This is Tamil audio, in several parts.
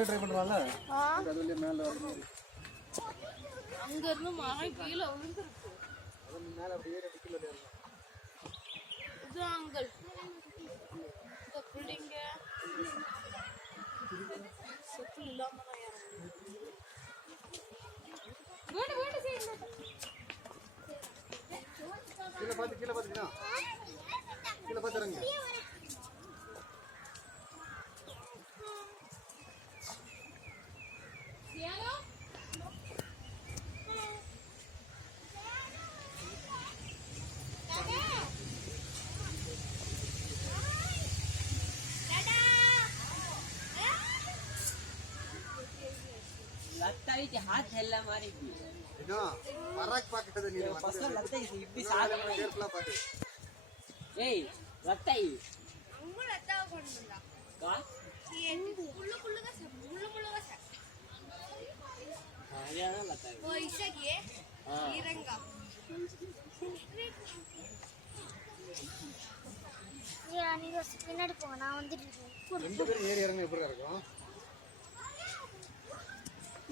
ட்ரை பண்றால அதுல மேல அங்க இருந்து மரம் கீழே விழுந்துருக்கு. மேல அப்படியே கீழே இது அங்கல் இந்த பிள்ளைங்க சுத்தி இல்லாம கீழே பாத்துக்கிட்டா கீழே பாத்துறங்க लगता है कि हाथ झेलना मारी भी ना मराक पाकेटது நீ फसला लगता है இப்படி சாக கேர்ஃபுல்லா பாரு ஏய் लगता है அங்க லத்தாவ கொண்டுடா का ये புல்லுங்க முள்ளுங்க சார் हरियाणा लगता है वो ऐसा किए हां तिरंगा ये आनी बस பின்னாடி போங்க நான் வந்துட்டு இருக்கேன் ரெண்டு பேரும் ஏறி இறங்க எப்படி இருக்கும்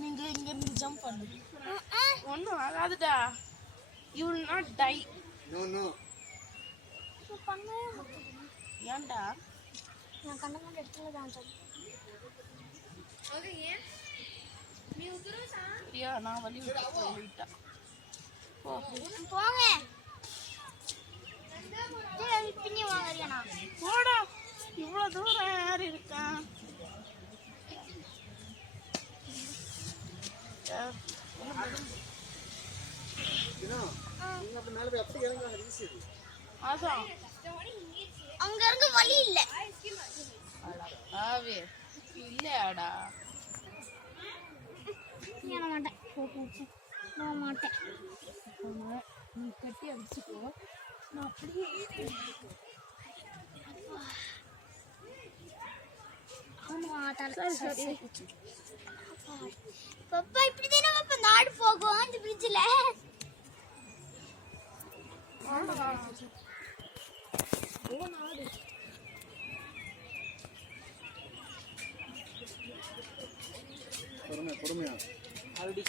நீங்க இங்க இருந்து ஜம்ப் பண்ணு ஒண்ணும் ஆகாதுடா you will not die no no பண்ணவே ஏன்டா நான் கண்ண மூடி எடுத்துல தான் சொல்றேன் ஓகே ஏன் நீ உதுருசா பிரியா நான் வலி விட்டா போங்க டேய் பின்னி வாங்கறியானா போடா இவ்வளவு தூரம் யார் இருக்கான் நீங்க அப்படி மேல போய் அப்படி இறங்குங்க ஈஸி அதான் அங்க இருந்து வழி இல்ல ஆவே இல்லடா ஏன மாட்டேன் போக மாட்டேன் நீ கட்டி அடிச்சுக்கோ நான் அப்படியே ஆமா தலை சரி பப்பா இப்படி தானே பப்பா நாடு போகும் இந்த பிரிட்ஜ்ல பொறுமையா அப்படி